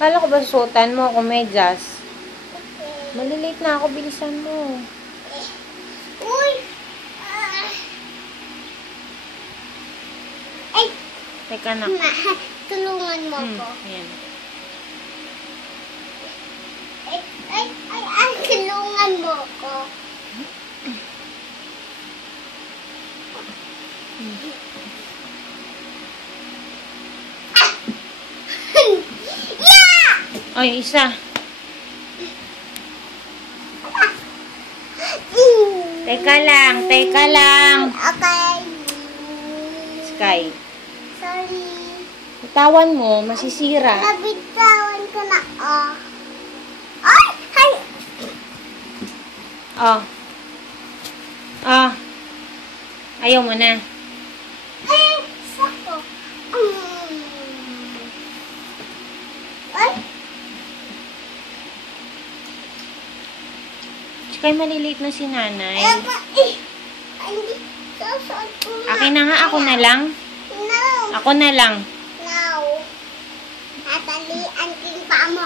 Kala ko ba susuotan mo kung medyas? Okay. Malilate na ako. Bilisan mo. Uy! Ay! Teka na. Tulungan mo ko. Ayan. Ay, tulungan mo ko. Yeah! Ay, isa. Teka lang. Teka lang. Okay. Sky. Sorry. Bitawan mo. Masisira. Nabitawan ko na, oh. Ay! Hay! Oh. Oh. Ayaw mo na. Ay! Sako. Ay! Sky, malilate na si nanay. Ay, ay, hindi. Sasaan ko na. Akin na nga. Ako na lang. No. Ako na lang. No. Tatalian king pa mo.